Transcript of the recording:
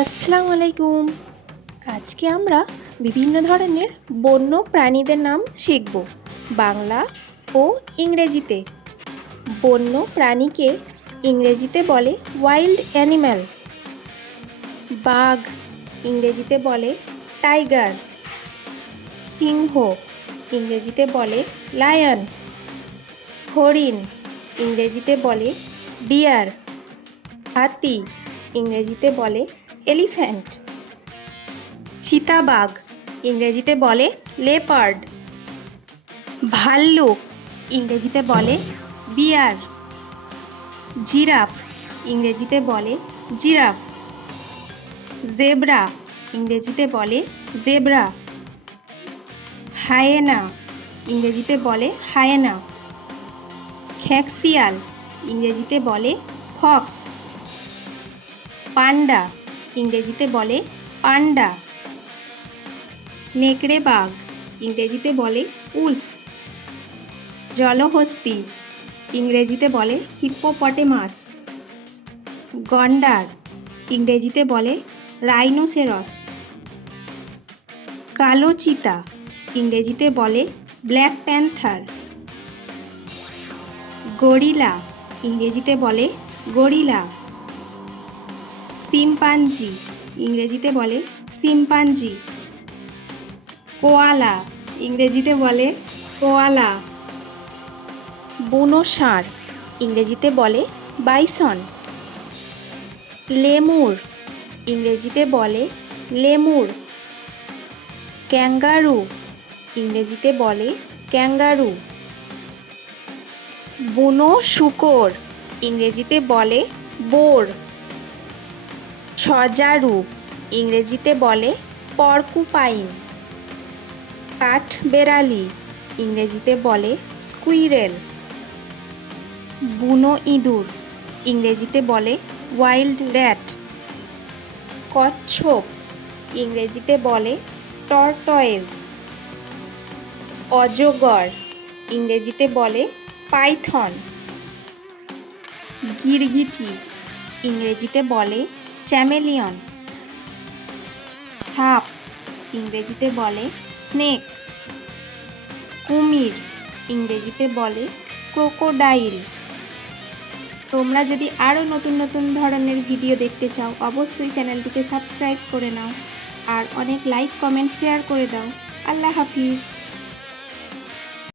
আসসালামু আলাইকুম। আজকে আমরা বিভিন্ন ধরনের বন্য প্রাণীদের নাম শিখব বাংলা ও ইংরেজিতে। বন্য প্রাণীকে ইংরেজিতে বলে ওয়াইল্ড অ্যানিম্যাল। বাঘ ইংরেজিতে বলে টাইগার। সিংহ ইংরেজিতে বলে লায়ন। হরিণ ইংরেজিতে বলে ডিয়ার। হাতি ইংরেজিতে বলে এলিফ্যান্ট। চিতাবাঘ ইংরেজিতে বলে লেপার্ড। ভাল্লুক ইংরেজিতে বলে বিয়ার। জিরাফ ইংরেজিতে বলে জিরাফ। জেব্রা ইংরেজিতে বলে জেব্রা। হায়েনা ইংরেজিতে বলে হায়েনা। খ্যাঁকশিয়াল ইংরেজিতে বলে ফক্স। পান্ডা ইংরেজিতে বলে পান্ডা। নেকড়ে বাঘ ইংরেজিতে বলে উল্ফ। জলহস্তী ইংরেজিতে বলে হিপ্পোপটেমাস। গন্ডার ইংরেজিতে বলে রাইনোসেরস। কালো চিতা ইংরেজিতে বলে ব্ল্যাক প্যান্থার। গরিলা ইংরেজিতে বলে গরিলা। শিম্পাঞ্জি ইংরেজিতে বলে শিম্পাঞ্জি। কোয়ালা ইংরেজিতে বলে কোয়ালা। বুনো ষাঁড় ইংরেজিতে বলে বাইসন। লেমুর ইংরেজিতে বলে লেমুর। ক্যাঙ্গারু ইংরেজিতে বলে ক্যাঙ্গারু। বুনো শূকর ইংরেজিতে বলে বোর। সজারু ইংরেজিতে বলে পর্কুপাইন। কাঠবেড়ালি ইংরেজিতে বলে স্কুইরেল। বুনো ইঁদুর ইংরেজিতে বলে ওয়াইল্ড র্যাট। কচ্ছপ ইংরেজিতে বলে টর্টয়েজ। অজগর ইংরেজিতে বলে পাইথন। গিরগিটি ইংরেজিতে বলে চ্যামেলিয়ন। সাপ ইংরেজিতে বলে স্নেক। কুমির ইংরেজিতে বলে ক্রোকোডাইল। তোমরা যদি আরও নতুন নতুন ধরনের ভিডিও দেখতে চাও অবশ্যই চ্যানেলটিকে সাবস্ক্রাইব করে নাও আর অনেক লাইক কমেন্ট শেয়ার করে দাও। আল্লাহ হাফিজ।